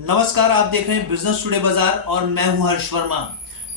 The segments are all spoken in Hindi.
नमस्कार, आप देख रहे हैं बिजनेस टुडे बाजार और मैं हूं हर्ष वर्मा।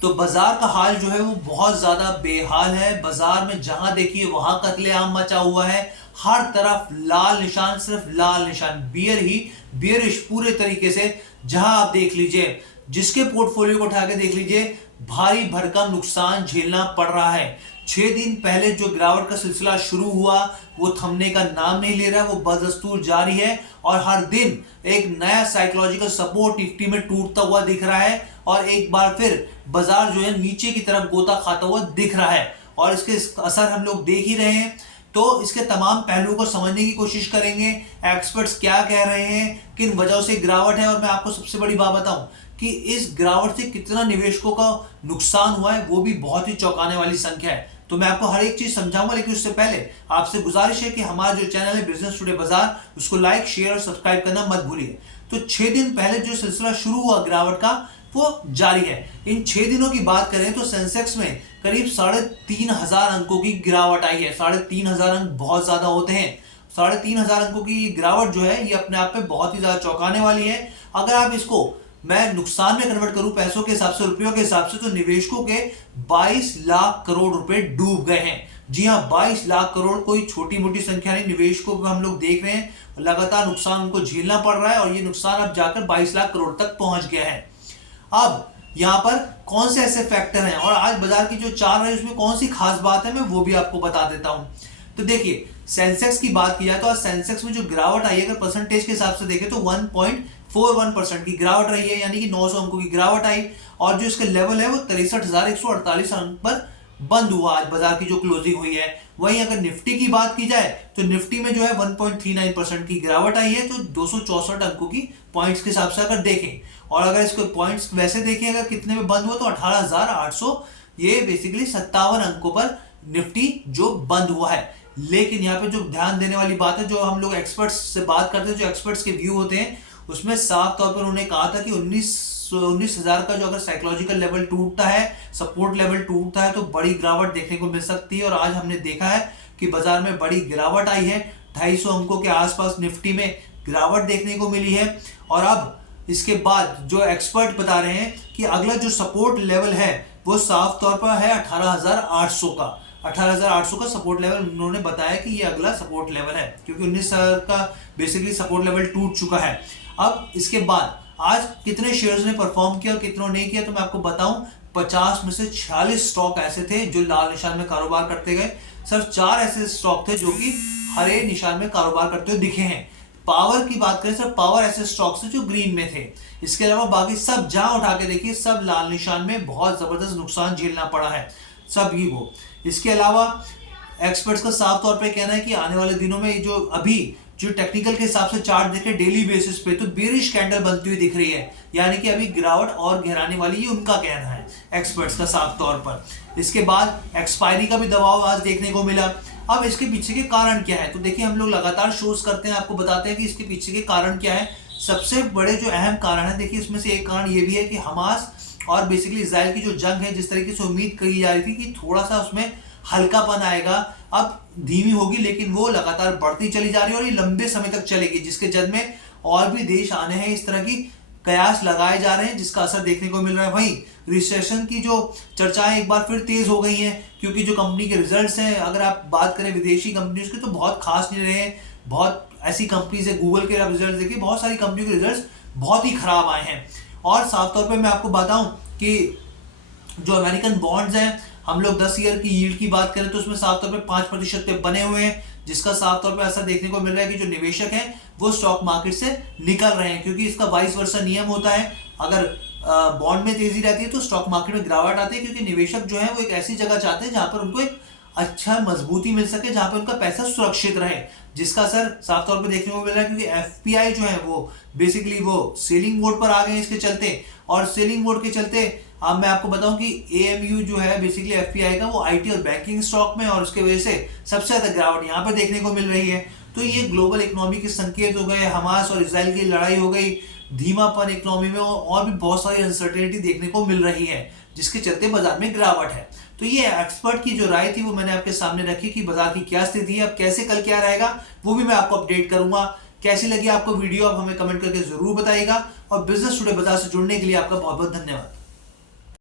तो बाजार का हाल जो है वो बहुत ज्यादा बेहाल है। बाजार में जहां देखिए वहां कत्लेआम मचा हुआ है। हर तरफ लाल निशान, सिर्फ लाल निशान, बियरिश पूरे तरीके से। जहां आप देख लीजिए, जिसके पोर्टफोलियो को उठा के देख लीजिए, भारी भरकम नुकसान झेलना पड़ रहा है। 6 दिन पहले जो गिरावट का सिलसिला शुरू हुआ वो थमने का नाम नहीं ले रहा, वो बदस्तूर जारी है और हर दिन एक नया साइकोलॉजिकल सपोर्ट निफ्टी में टूटता हुआ दिख रहा है और एक बार फिर बाजार जो है नीचे की तरफ गोता खाता हुआ दिख रहा है और इसके असर हम लोग देख ही रहे हैं। तो इसके तमाम पहलुओं को समझने की कोशिश करेंगे, एक्सपर्ट्स क्या कह रहे हैं, किन वजहों से गिरावट है और मैं आपको सबसे बड़ी बात बताऊं कि इस गिरावट से कितना निवेशकों का नुकसान हुआ है, वो भी बहुत ही चौंकाने वाली संख्या है। तो मैं आपको हर एक चीज समझाऊंगा, लेकिन उससे पहले आपसे गुजारिश है कि हमारा जो चैनल है बिजनेस टुडे बाजार, उसको लाइक, शेयर और सब्सक्राइब करना मत भूलिए। तो 6 दिन पहले जो सिलसिला शुरू हुआ गिरावट का वो जारी है। इन 6 दिनों की बात करें तो सेंसेक्स में करीब 3,500 अंकों की गिरावट आई है। 3,500 अंक बहुत ज्यादा होते हैं। 3,500 अंकों की गिरावट जो है ये अपने आप में बहुत ही ज्यादा चौंकाने वाली है। अगर आप इसको मैं नुकसान में कन्वर्ट करूं पैसों के हिसाब से, रुपयों के हिसाब से, तो निवेशकों के 22 लाख करोड़ रुपए डूब गए हैं। जी हां, 22 लाख करोड़ कोई छोटी मोटी संख्या नहीं। निवेशकों को हम लोग देख रहे हैं लगातार नुकसान उनको झेलना पड़ रहा है और ये नुकसान अब जाकर 22 लाख करोड़ तक पहुंच गया है। अब यहां पर कौन से ऐसे फैक्टर हैं और आज बाजार की जो चाल है उसमें कौन सी खास बात है, मैं वो भी आपको बता देता हूं। तो देखिए, सेंसेक्स की बात की जाए तो आज सेंसेक्स में जो गिरावट आई है, अगर परसेंटेज के हिसाब से देखें तो 1.41% की गिरावट रही है, यानी कि 900 अंकों की गिरावट आई और जो इसका लेवल है वो 63,148 अंक पर बंद हुआ आज बाजार की जो क्लोजिंग हुई है। वहीं अगर निफ्टी की बात की जाए तो निफ्टी में जो है 1.39% की गिरावट आई है, तो 264 अंकों की पॉइंट्स के हिसाब से अगर देखें और अगर इसको पॉइंट्स वैसे देखें अगर कितने में बंद हुआ तो 18,800, ये बेसिकली 57 अंकों पर निफ्टी जो बंद हुआ है। लेकिन यहाँ पे जो ध्यान देने वाली बात है, जो हम लोग एक्सपर्ट्स से बात करते हैं, जो एक्सपर्ट्स के व्यू होते हैं, उसमें साफ तौर पर उन्होंने कहा था कि 19,000 का जो अगर साइकोलॉजिकल लेवल टूटता है, सपोर्ट लेवल टूटता है, तो बड़ी गिरावट देखने को मिल सकती है। और आज हमने देखा है कि बाजार में बड़ी गिरावट आई है। 250 अंकों के आसपास निफ्टी में गिरावट देखने को मिली है और अब इसके बाद जो एक्सपर्ट बता रहे हैं कि अगला जो सपोर्ट लेवल है वो साफ तौर पर है 18,800 का। 18,800 का सपोर्ट लेवल उन्होंने बताया कि ये अगला सपोर्ट लेवल है, क्योंकि 19,000 का बेसिकली सपोर्ट लेवल टूट चुका है। अब इसके बाद आज कितने शेयर्स ने परफॉर्म किया और कितनों ने किया, तो मैं आपको बताऊं, 50 में से 46 स्टॉक ऐसे थे जो लाल निशान में कारोबार करते गए। सिर्फ 4 ऐसे स्टॉक थे जो कि हरे निशान में कारोबार करते हुए दिखे हैं। पावर की बात करें, सिर्फ पावर ऐसे स्टॉक्स थे जो ग्रीन में थे। इसके अलावा बाकी सब जहां उठा के देखिए सब लाल निशान में बहुत जबरदस्त नुकसान झेलना पड़ा है सभी को। इसके अलावा एक्सपर्ट्स का साफ तौर पे कहना है कि आने वाले दिनों में जो अभी जो टेक्निकल के हिसाब से चार्ट देखे डेली बेसिस पे, तो बेरिश कैंडल बनती हुई दिख रही है, यानी कि अभी गिरावट और गहराने वाली, ये उनका कहना है एक्सपर्ट्स का साफ तौर पर। इसके बाद एक्सपायरी का भी दबाव आज देखने को मिला। अब इसके पीछे के कारण क्या है, तो देखिए हम लोग लगातार शोज करते हैं, आपको बताते हैं कि इसके पीछे के कारण क्या है। सबसे बड़े जो अहम कारण है, देखिए इसमें से एक कारण ये भी है कि हमास और बेसिकली इजराइल की जो जंग है, जिस तरीके से उम्मीद की जा रही थी कि थोड़ा सा उसमें हल्कापन आएगा, अब धीमी होगी, लेकिन वो लगातार बढ़ती चली जा रही है और ये लंबे समय तक चलेगी, जिसके जद में और भी देश आने हैं। इस तरह की कयास लगाए जा रहे हैं जिसका असर देखने को मिल रहा है। वहीं रिसेशन की जो चर्चाएं एक बार फिर तेज हो गई हैं, क्योंकि जो कंपनी के रिजल्ट्स हैं, अगर आप बात करें विदेशी कंपनीज के, तो बहुत खास नहीं रहे हैं। बहुत ऐसी कंपनीज है, गूगल के रिजल्ट देखिए, बहुत सारी कंपनियों के रिजल्ट बहुत ही खराब आए हैं। और साफ तौर पर मैं आपको बताऊं कि जो अमेरिकन बॉन्ड्स हैं, हम लोग 10 ईयर की यील्ड की बात करें तो उसमें साफ तौर पे 5% पे बने हुए हैं, जिसका साफ तौर पे असर देखने को मिल रहा है कि जो निवेशक हैं वो स्टॉक मार्केट से निकल रहे हैं, क्योंकि इसका वाइस वर्सा नियम होता है। अगर बॉन्ड में तेजी रहती है तो स्टॉक मार्केट में गिरावट आती है, क्योंकि निवेशक जो है वो एक ऐसी जगह चाहते हैं जहां पर उनको एक अच्छा मजबूती मिल सके, जहां पर उनका पैसा सुरक्षित रहे, जिसका असर साफ तौर पे देखने को मिल रहा है। क्योंकि एफपीआई जो है वो बेसिकली वो सेलिंग मोड पर आ गए हैं इसके चलते, और सेलिंग मोड के चलते अब मैं आपको बताऊं कि एएमयू जो है बेसिकली एफपीआई का, वो आईटी और बैंकिंग स्टॉक में, और उसके वजह से सबसे ज्यादा गिरावट यहाँ पर देखने को मिल रही है। तो ये ग्लोबल इकोनॉमी के संकेत हो गए, हमास और इसराइल की लड़ाई हो गई, धीमापन इकोनॉमी में और भी बहुत सारी अनसर्टेनिटी देखने को मिल रही है, जिसके चलते बाजार में गिरावट है। तो ये एक्सपर्ट की जो राय थी वो मैंने आपके सामने रखी कि बाजार की क्या स्थिति है, अब कैसे कल क्या रहेगा वो भी मैं आपको अपडेट करूंगा। कैसी लगी आपको वीडियो आप हमें कमेंट करके जरूर बताइएगा और बिजनेस टुडे बाजार से जुड़ने के लिए आपका बहुत बहुत धन्यवाद।